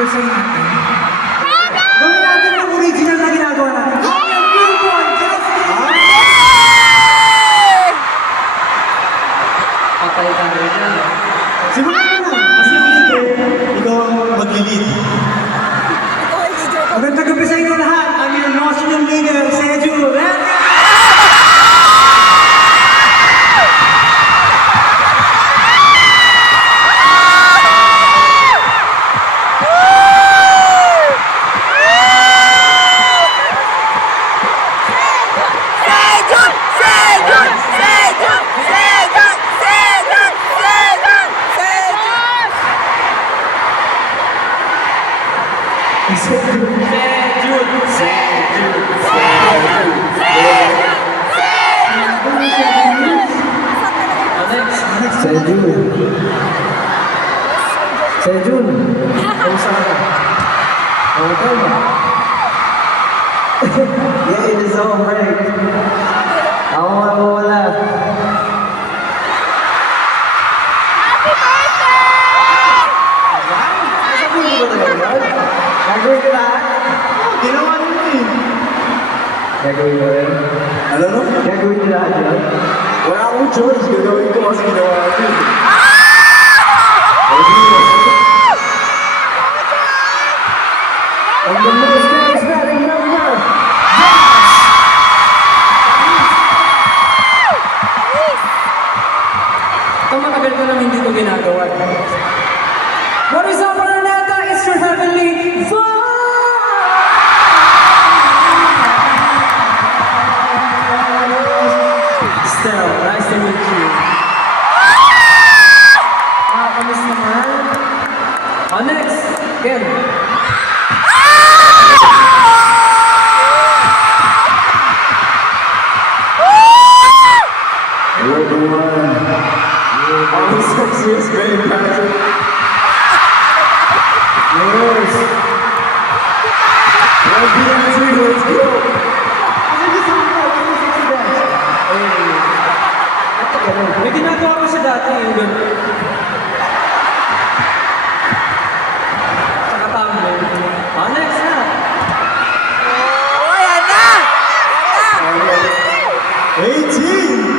anniversary natin. Gawin natin ang original na ginagawa natin. Royal Unicorn Justice! Patay tayo dyan. Siguro na. Kasi yung leader, ikaw ang mag-lead. Magandang gabi sa inyo lahat. I'm your national leader, Seju. Sejun, kamusta ka? Okay ba? Yeah, it is all right. Ako nga po wala. Sasabihin ko ba talaga yun? Gagawin ko lahat? Ginawa nyo eh. Gagawin ko rin? Ano no? Gagawin ko lahat yun? Wala akong choice. Gagawin ko kasi ginawa nyo eh. And the most charismatic member, Ito matagal ko naman hindi ko ginagawa. What is up, Araneta? It's your heavenly voice! Stell, nice to meet you. Kamusta naman? Oh, next, Ken. You're the one. All the sexiest babe, Patrick. Yes. Well, Beyonce, let's go. May ginagawa ko siya dati yung gano'n. Tsaka tumbler. Oh, next na. Oh, yan na! 18.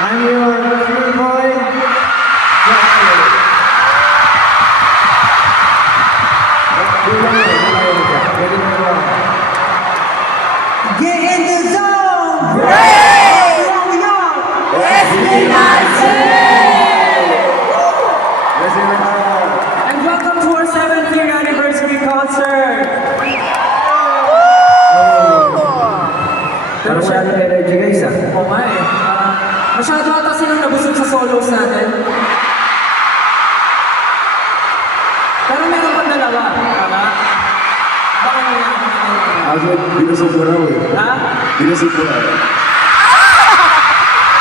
I'm your pretty boy. Get in the zone! Hey! Here we are! Yes, Yes, And welcome to our 7th year anniversary concert! parang wala ng energy guys ah. Oh my, masyado ata silang nabusog sa solos natin. Pero meron pang dalawa, tama? Baka meron pang dalawa. Ako, binusog mo raw eh. Ha? Binusog mo raw.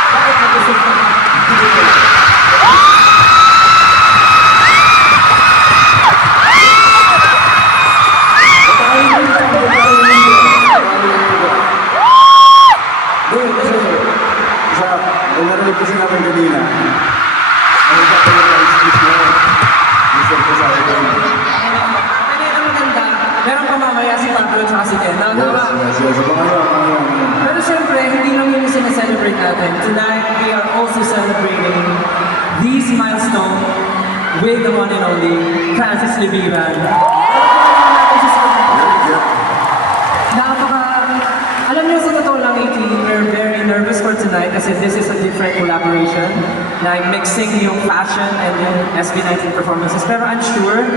Bakit nabusog ka? Doon, kasi, narinig kasi namin kanina. Ay, dapat yung speech mo. Gusto ko sa akin. Ano yung maganda? Meron pa mamaya si Pablo at si Ken. Tama? Yes. Pangalan. Pero syempre, hindi lang yun yung sineselebrate natin. Tonight, we are also celebrating this milestone with the one and only Francis Libiran. Alam niyo sa totoo lang, 18, we're very nervous for tonight kasi this is a different collaboration. Like mixing yung fashion and yung SB19 performances. Pero I'm sure,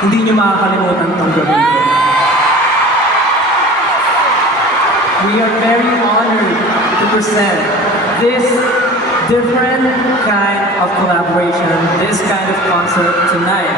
hindi niyo makakalimutan itong gawin ko. We are very honored to present this different kind of collaboration, this kind of concert tonight.